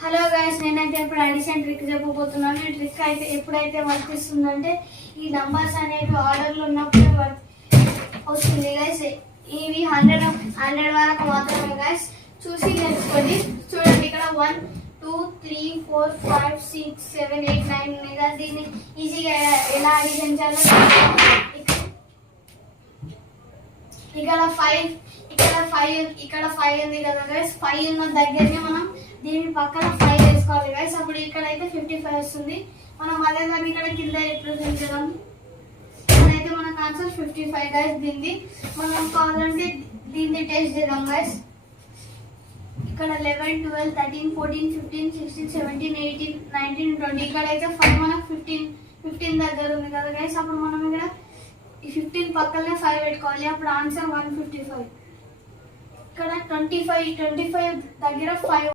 Hello guys, నేనైతే ఇప్పుడు addition trick చెప్పబోతున్నాను. ఈ ట్రిక్ అయితే ఎప్పుడైతే వర్తిస్తుందంటే ఈ నంబర్స్ అనేవి ఆర్డర్లో ఉన్నప్పుడు వస్తుంది గైస్. ఇవి 100 వరకు మాత్రమే గైస్. చూసి నేర్చుకోండి. చూడండి, ఇక్కడ 1 2 3 4 5 6 7 8 9 ఉన్నాయి కదా. దీన్ని ఈజీగా ఎలా అడిషన్ చేయాలో ఇక్కడ 5 ఉంది కదా గైస్. 5 ఉన్న దగ్గరనే మనం దీని పక్కన 5 వేసుకోవాలి గైస్. అప్పుడు ఇక్కడైతే 55 వస్తుంది. మనం అదే దాన్ని ఇక్కడ కింద రిప్రజెంట్ చేద్దాం. ఇక్కడైతే మనకు ఆన్సర్ 55 గైస్. దీన్ని మనం కావాలంటే దీన్ని టెస్ట్ చేద్దాం గైస్. ఇక్కడ 11 12 13 14 15 16 17 18 19 20 ఇక్కడైతే 5 మనకు 15 దగ్గర ఉంది కదా గైస్. అప్పుడు మనం ఇక్కడ ఈ 15 పక్కనే 5 పెట్టుకోవాలి. అప్పుడు ఆన్సర్ 155. ఇక్కడ 25 దగ్గర 5